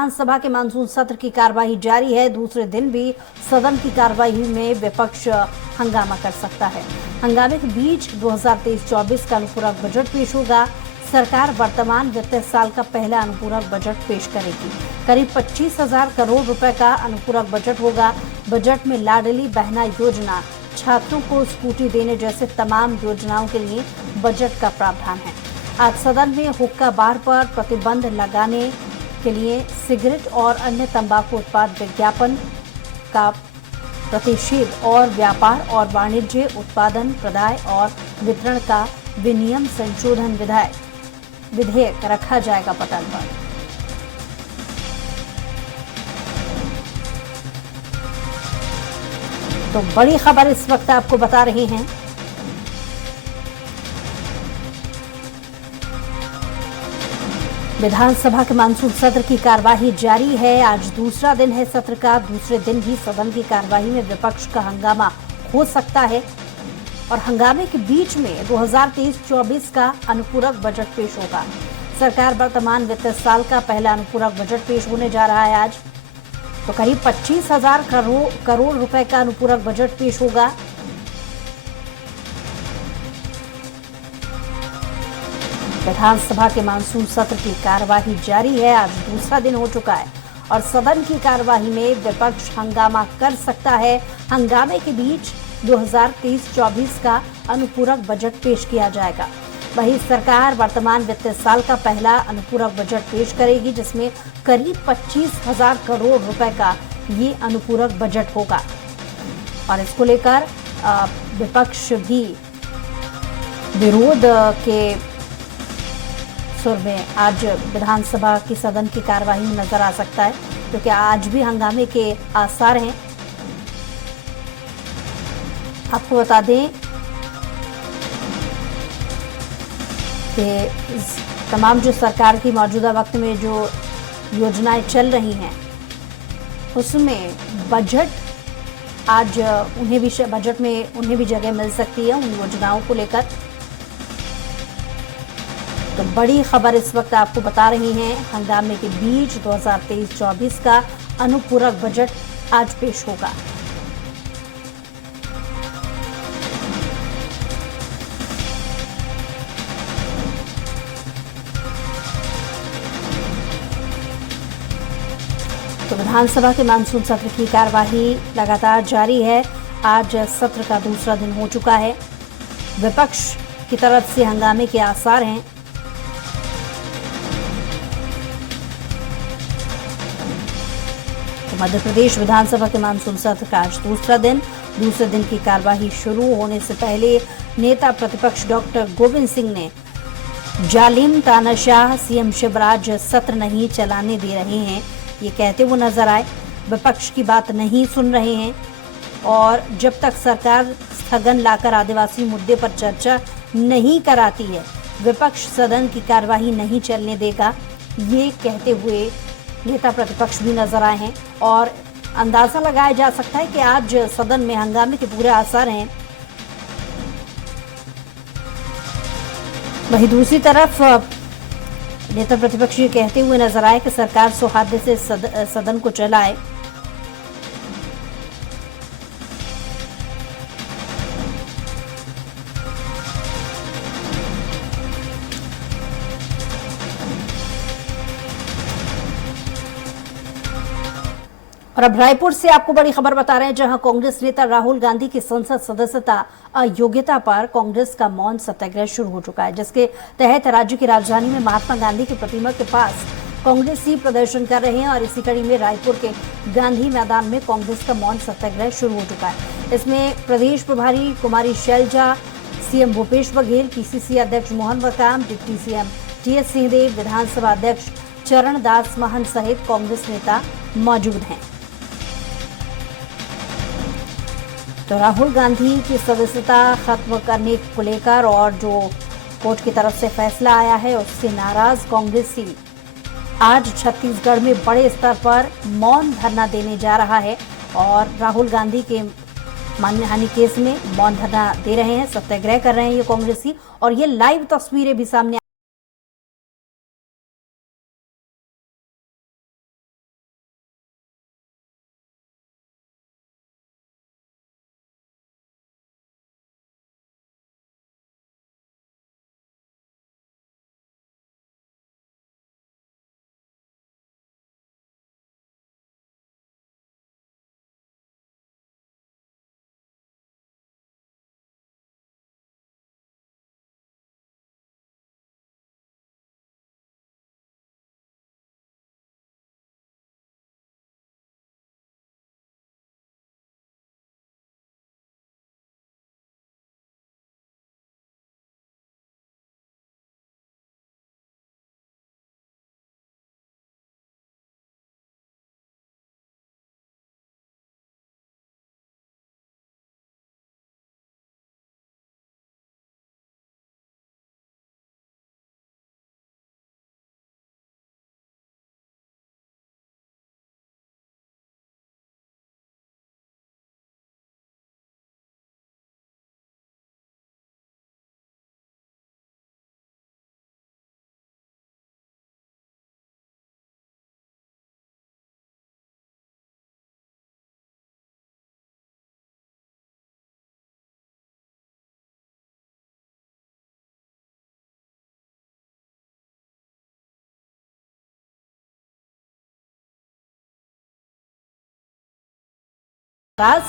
विधानसभा के मानसून सत्र की कार्यवाही जारी है। दूसरे दिन भी सदन की कार्यवाही में विपक्ष हंगामा कर सकता है। हंगामे के बीच 2023-24 का अनुपूरक बजट पेश होगा। सरकार वर्तमान वित्तीय साल का पहला अनुपूरक बजट पेश करेगी। करीब 25,000 करोड़ रुपए का अनुपूरक बजट होगा। बजट में लाडली बहना योजना, छात्रों को स्कूटी देने जैसे तमाम योजनाओं के लिए बजट का प्रावधान है। आज सदन में हुक्का बार पर प्रतिबंध लगाने के लिए सिगरेट और अन्य तंबाकू उत्पाद विज्ञापन का प्रतिषेध और व्यापार और वाणिज्य उत्पादन, प्रदाय और वितरण का विनियम संशोधन विधेयक रखा जाएगा पटल पर। तो बड़ी खबर इस वक्त आपको बता रहे हैं। विधानसभा के मानसून सत्र की कार्यवाही जारी है। आज दूसरा दिन है सत्र का। दूसरे दिन भी सदन की कार्यवाही में विपक्ष का हंगामा हो सकता है और हंगामे के बीच में 2023-24 का अनुपूरक बजट पेश होगा। सरकार वर्तमान वित्तीय साल का पहला अनुपूरक बजट पेश होने जा रहा है आज। तो करीब 25,000 करोड़ रुपए का अनुपूरक बजट पेश होगा। विधानसभा के मानसून सत्र की कार्यवाही जारी है। आज दूसरा दिन हो चुका है और सदन की कार्यवाही में विपक्ष हंगामा कर सकता है। हंगामे के बीच 2023-24 का अनुपूरक बजट पेश किया जाएगा। वहीं सरकार वर्तमान वित्तीय साल का पहला अनुपूरक बजट पेश करेगी, जिसमें करीब 25,000 करोड़ रुपए का ये अनुपूरक बजट होगा और इसको लेकर विपक्ष भी विरोध के सुर में आज विधानसभा की सदन की कार्यवाही में नजर आ सकता है, क्योंकि आज भी हंगामे के आसार हैं। आपको बता दें कि तमाम जो सरकार की मौजूदा वक्त में जो योजनाएं चल रही हैं, उसमें बजट आज बजट में उन्हें भी जगह मिल सकती है उन योजनाओं को लेकर। तो बड़ी खबर इस वक्त आपको बता रही हैं। हंगामे के बीच 2023-24 का अनुपूरक बजट आज पेश होगा। तो विधानसभा के मानसून सत्र की कार्यवाही लगातार जारी है। आज सत्र का दूसरा दिन हो चुका है। विपक्ष की तरफ से हंगामे के आसार हैं। तो मध्य प्रदेश विधानसभा के मानसून सत्र का आज दूसरा दूसरे दिन की कार्यवाही शुरू होने से पहले नेता प्रतिपक्ष डॉक्टर गोविंद सिंह ने जालिम तानाशाह सीएम शिवराज सत्र नहीं चलाने दे रहे हैं, ये कहते हुए नजर आए। विपक्ष की बात नहीं सुन रहे हैं और जब तक सरकार स्थगन लाकर आदिवासी मुद्दे पर चर्चा नहीं कराती है, विपक्ष सदन की कार्यवाही नहीं चलने देगा, ये कहते हुए नेता प्रतिपक्ष भी नजर आए हैं और अंदाजा लगाया जा सकता है कि आज सदन में हंगामे के पूरे आसार हैं। वहीं दूसरी तरफ नेता प्रतिपक्ष ये कहते हुए नजर आए कि सरकार सौहार्द से सदन को चलाए। और अब रायपुर से आपको बड़ी खबर बता रहे हैं, जहां कांग्रेस नेता राहुल गांधी की संसद सदस्यता अयोग्यता पर कांग्रेस का मौन सत्याग्रह शुरू हो चुका है, जिसके तहत राज्य की राजधानी में महात्मा गांधी की प्रतिमा के पास कांग्रेसी प्रदर्शन कर रहे हैं और इसी कड़ी में रायपुर के गांधी मैदान में कांग्रेस का मौन सत्याग्रह शुरू हो चुका है। इसमें प्रदेश प्रभारी कुमारी शैलजा, सीएम भूपेश बघेल, पीसीसी अध्यक्ष Mohan Markam, deputy CM TS Singhdeo, विधानसभा अध्यक्ष चरण दास महंत सहित कांग्रेस नेता मौजूद हैं। तो राहुल गांधी की सदस्यता खत्म करने को लेकर और जो कोर्ट की तरफ से फैसला आया है, उससे नाराज कांग्रेसी आज छत्तीसगढ़ में बड़े स्तर पर मौन धरना देने जा रहा है और राहुल गांधी के मानहानि केस में मौन धरना दे रहे हैं, सत्याग्रह कर रहे हैं ये कांग्रेसी। और ये लाइव तस्वीरें भी सामने नाराज।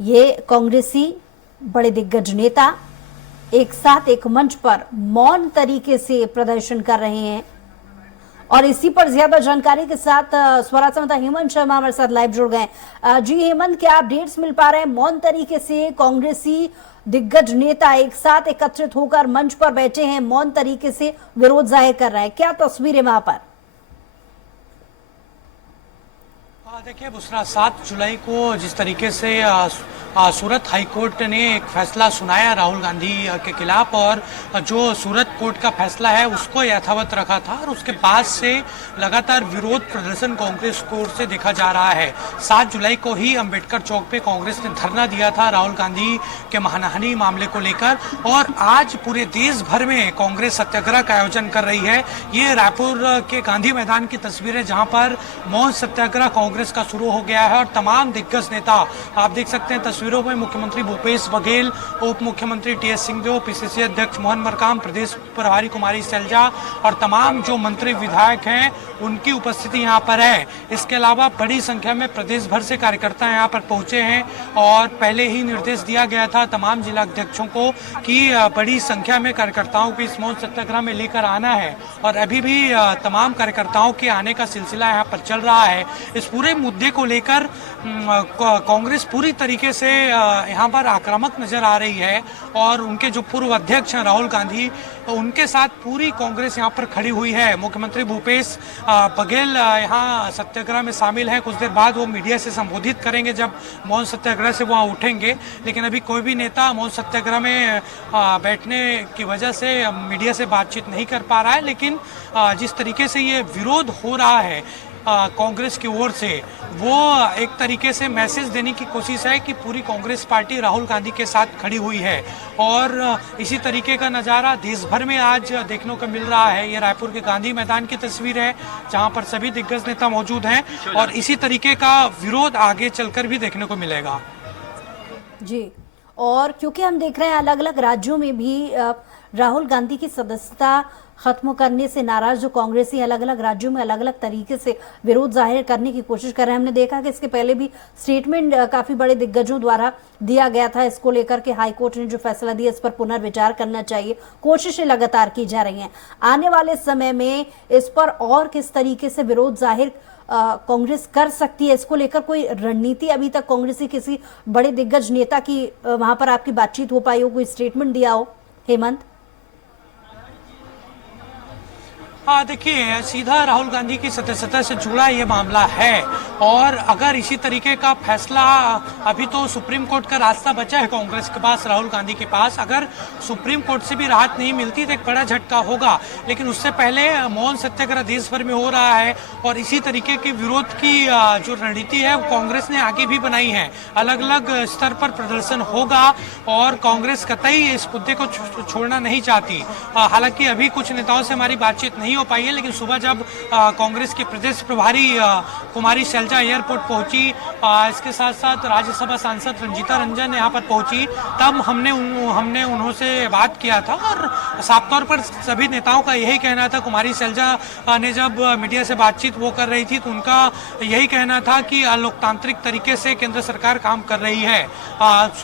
ये कांग्रेसी बड़े दिग्गज नेता एक साथ एक मंच पर मौन तरीके से प्रदर्शन कर रहे हैं और इसी पर ज्यादा जानकारी के साथ स्वराज संवाददाता हेमंत शर्मा हमारे साथ लाइव जुड़ गए। जी हेमंत, क्या अपडेट्स मिल पा रहे हैं? मौन तरीके से कांग्रेसी दिग्गज नेता एक साथ एकत्रित होकर मंच पर बैठे हैं, मौन तरीके से विरोध जाहिर कर रहे हैं, क्या तस्वीरें वहां पर? देखिए बुसरा, 7 जुलाई को जिस तरीके से सूरत हाई कोर्ट ने एक फैसला सुनाया राहुल गांधी के खिलाफ और जो सूरत कोर्ट का फैसला है उसको यथावत रखा था और उसके बाद से लगातार विरोध प्रदर्शन कांग्रेस की ओर से देखा जा रहा है। 7 जुलाई को ही अंबेडकर चौक पे कांग्रेस ने धरना दिया था राहुल गांधी के मानहानि मामले को लेकर और आज पूरे देश भर में कांग्रेस सत्याग्रह का आयोजन कर रही है। ये रायपुर के गांधी मैदान की तस्वीर है जहाँ पर मौन सत्याग्रह कांग्रेस का शुरू हो गया है और तमाम दिग्गज नेता आप देख सकते हैं तस्वीरों में, मुख्यमंत्री भूपेश बघेल, उप मुख्यमंत्री टीएस सिंहदेव, पीसीसी अध्यक्ष मोहन मरकाम, प्रदेश प्रभारी कुमारी सैलजा और तमाम जो मंत्री विधायक हैं उनकी उपस्थिति यहाँ पर है। इसके अलावा बड़ी संख्या में प्रदेश भर से कार्यकर्ता यहाँ पर पहुंचे हैं और पहले ही निर्देश दिया गया था तमाम जिला अध्यक्षों को कि बड़ी संख्या में कार्यकर्ताओं को इस मौन सत्याग्रह में लेकर आना है और अभी भी तमाम कार्यकर्ताओं के आने का सिलसिला यहाँ पर चल रहा है। इस पूरे मुद्दे को लेकर कांग्रेस पूरी तरीके से यहाँ पर आक्रामक नजर आ रही है और उनके जो पूर्व अध्यक्ष हैं राहुल गांधी, उनके साथ पूरी कांग्रेस यहाँ पर खड़ी हुई है। मुख्यमंत्री भूपेश बघेल यहाँ सत्याग्रह में शामिल हैं। कुछ देर बाद वो मीडिया से संबोधित करेंगे जब मौन सत्याग्रह से वहाँ उठेंगे, लेकिन अभी कोई भी नेता मौन सत्याग्रह में बैठने की वजह से मीडिया से बातचीत नहीं कर पा रहा है। लेकिन जिस तरीके से ये विरोध हो रहा है कांग्रेस की ओर से, वो एक तरीके से मैसेज देने की कोशिश है कि पूरी कांग्रेस पार्टी राहुल गांधी के साथ खड़ी हुई है और इसी तरीके का नज़ारा देश भर में आज देखने को मिल रहा है। ये रायपुर के गांधी मैदान की तस्वीर है जहां पर सभी दिग्गज नेता मौजूद हैं और इसी तरीके का विरोध आगे चलकर भी देखने को मिलेगा। जी, और क्योंकि हम देख रहे हैं अलग अलग राज्यों में भी राहुल गांधी की सदस्यता खत्म करने से नाराज जो कांग्रेसी अलग अलग राज्यों में अलग अलग तरीके से विरोध जाहिर करने की कोशिश कर रहे हैं। हमने देखा कि इसके पहले भी स्टेटमेंट काफी बड़े दिग्गजों द्वारा दिया गया था इसको लेकर के हाई कोर्ट ने जो फैसला दिया इस पर पुनर्विचार करना चाहिए, कोशिशें लगातार की जा रही हैं। आने वाले समय में इस पर और किस तरीके से विरोध जाहिर कांग्रेस कर सकती है, इसको लेकर कोई रणनीति अभी तक कांग्रेसी किसी बड़े दिग्गज नेता की वहां पर आपकी बातचीत हो पाई हो, कोई स्टेटमेंट दिया हो हेमंत? हाँ देखिए, सीधा राहुल गांधी की सदस्यता से जुड़ा ये मामला है और अगर इसी तरीके का फैसला, अभी तो सुप्रीम कोर्ट का रास्ता बचा है कांग्रेस के पास, राहुल गांधी के पास, अगर सुप्रीम कोर्ट से भी राहत नहीं मिलती तो एक बड़ा झटका होगा। लेकिन उससे पहले मौन सत्याग्रह देश भर में हो रहा है और इसी तरीके के विरोध की जो रणनीति है वो कांग्रेस ने आगे भी बनाई है। अलग अलग स्तर पर प्रदर्शन होगा और कांग्रेस कतई इस मुद्दे को छोड़ना नहीं चाहती। हालांकि अभी कुछ नेताओं से हमारी बातचीत नहीं हो पाई है, लेकिन सुबह जब कांग्रेस के प्रदेश प्रभारी कुमारी सैलजा एयरपोर्ट पहुंची, इसके साथ साथ राज्यसभा सांसद रंजीता रंजन यहाँ पर पहुंची, तब हमने उन्होंने बात किया था और साफ तौर पर सभी नेताओं का यही कहना था। कुमारी सैलजा ने जब मीडिया से बातचीत वो कर रही थी तो उनका यही कहना था कि लोकतांत्रिक तरीके से केंद्र सरकार काम कर रही है,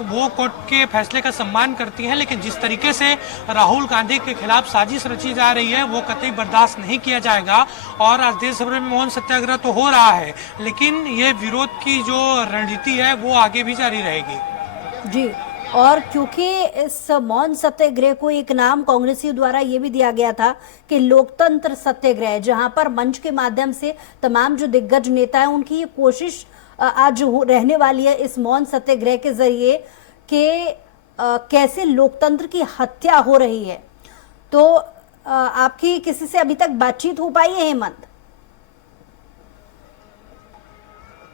वो कोर्ट के फैसले का सम्मान करती है, लेकिन जिस तरीके से राहुल गांधी के खिलाफ साजिश रची जा रही है वो कतई बर्दाश्त नहीं किया जाएगा। और आज देश भर में मौन सत्याग्रह तो हो रहा है, लेकिन ये विरोध की जो रणनीति है वो आगे भी जारी रहेगी। जी, और क्योंकि इस मौन सत्याग्रह को एक नाम कांग्रेसियों द्वारा ये भी दिया गया था कि लोकतंत्र सत्याग्रह, जहां पर मंच के माध्यम से तमाम जो दिग्गज नेता हैं उनकी ये कोशिश आज रहने वाली है इस मौन सत्याग्रह के जरिए कि कैसे लोकतंत्र की हत्या हो रही है। तो आपकी किसी से अभी तक बातचीत हो पाई है हेमंत?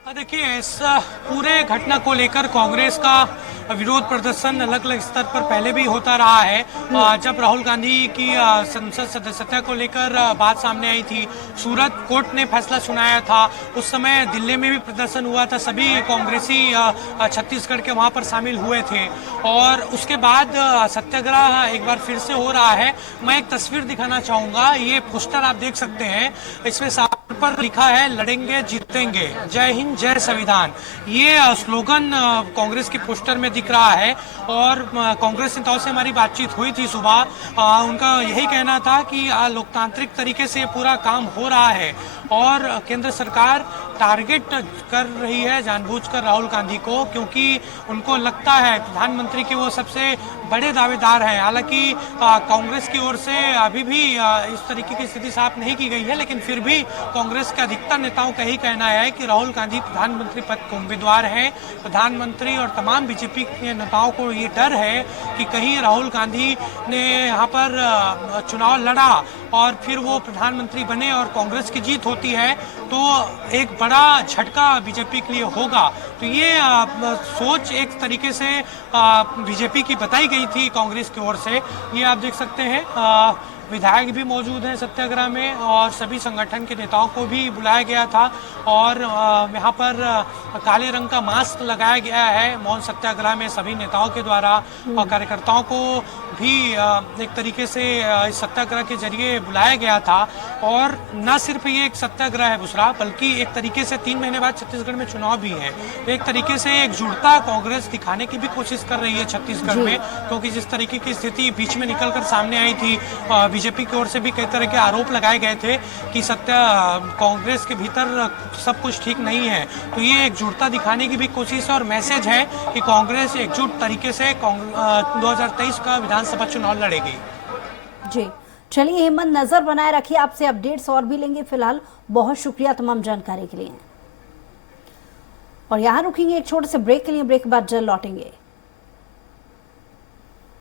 देखिए, इस पूरे घटना को लेकर कांग्रेस का विरोध प्रदर्शन अलग अलग स्तर पर पहले भी होता रहा है। जब राहुल गांधी की संसद सदस्यता को लेकर बात सामने आई थी, सूरत कोर्ट ने फैसला सुनाया था, उस समय दिल्ली में भी प्रदर्शन हुआ था, सभी कांग्रेसी छत्तीसगढ़ के वहां पर शामिल हुए थे और उसके बाद सत्याग्रह एक बार फिर से हो रहा है। मैं एक तस्वीर दिखाना चाहूंगा, ये पोस्टर आप देख सकते हैं, इसमें साफ पर लिखा है लड़ेंगे जीतेंगे, जय हिंद जय संविधान। ये स्लोगन कांग्रेस के पोस्टर में दिख रहा है और कांग्रेस नेताओं से हमारी बातचीत हुई थी सुबह, उनका यही कहना था कि लोकतांत्रिक तरीके से पूरा काम हो रहा है और केंद्र सरकार टारगेट कर रही है जानबूझकर राहुल गांधी को, क्योंकि उनको लगता है प्रधानमंत्री के वो सबसे बड़े दावेदार हैं। हालांकि कांग्रेस की ओर से अभी भी इस तरीके की स्थिति साफ नहीं की गई है, लेकिन फिर भी कांग्रेस के अधिकतर नेताओं का यही कहना है कि राहुल गांधी प्रधानमंत्री पद के उम्मीदवार हैं। प्रधानमंत्री और तमाम बीजेपी के नेताओं को ये डर है कि कहीं राहुल गांधी ने यहाँ पर चुनाव लड़ा और फिर वो प्रधानमंत्री बने और कांग्रेस की जीत होती है तो एक बड़ा झटका बीजेपी के लिए होगा। तो ये सोच एक तरीके से बीजेपी की बताई गई थी कांग्रेस की ओर से। ये आप देख सकते हैं विधायक भी मौजूद हैं सत्याग्रह में और सभी संगठन के नेताओं को भी बुलाया गया था और यहाँ पर काले रंग का मास्क लगाया गया है मौन सत्याग्रह में सभी नेताओं के द्वारा और कार्यकर्ताओं को भी एक तरीके से इस सत्याग्रह के जरिए बुलाया गया था। और न सिर्फ ये एक सत्याग्रह है बुसरा, बल्कि एक तरीके से 3 महीने बाद छत्तीसगढ़ में चुनाव भी है। एक तरीके से एकजुटता कांग्रेस दिखाने की भी कोशिश कर रही है छत्तीसगढ़ में, क्योंकि जिस तरीके की स्थिति बीच में निकलकर सामने आई थी, बीजेपी की ओर से भी कई तरह के आरोप लगाए गए थे कि कांग्रेस के भीतर सब कुछ ठीक नहीं है। तो ये एकजुटता दिखाने की भी कोशिश है और मैसेज है कि कांग्रेस एकजुट तरीके से 2023 का विधानसभा चुनाव लड़ेगी। जी चलिए हेमंत, नजर बनाए रखिए, आपसे अपडेट्स और भी लेंगे। फिलहाल बहुत शुक्रिया तमाम जानकारी के लिए और यहाँ रुकेंगे एक छोटे से ब्रेक के लिए। ब्रेक के बाद जल्द लौटेंगे।